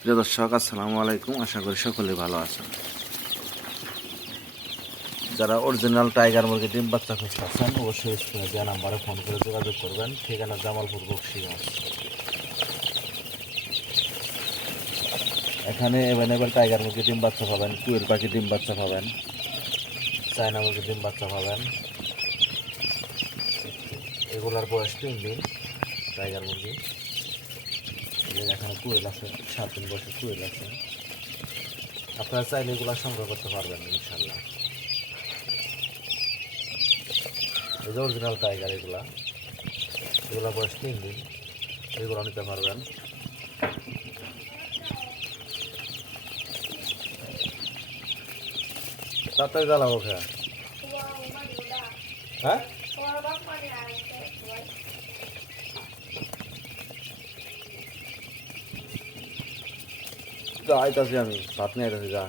প্রিয় দর্শক, আসসালামু আলাইকুম। আশা করি সকলে ভালো আছেন। যারা অরিজিনাল টাইগার মুরগি ডিম বাচ্চা খুঁজতেছেন অবশ্যই স্ক্রিনে দেওয়া নাম্বারে ফোন করে যোগাযোগ করবেন। ঠিকানা জামালপুর বকশীগঞ্জ। এখানে অ্যাভেলেবেল টাইগার মুরগি ডিম বাচ্চা পাবেন, কুয়েল পাখি ডিম বাচ্চা পাবেন, চায়না মুরগি ডিম বাচ্চা পাবেন। এগুলার বয়স 3 দিন। টাইগার মুরগি এখানে কুয়েল আছে, 7 দিন বয়সে কুয়েল আছে। আপনারা চাইলে এগুলো সংগ্রহ করতে পারবেন ইনশাল্লাহ। এই যে অরিজিনাল টাইগার, এগুলা বয়স 3 দিন। এগুলো নিতে পারবেন। তাড়াতাড়ি জ্বালাবো খেয়া। হ্যাঁ, আইতাছি আমি, ভাত নিয়ে আইতাছি, যা।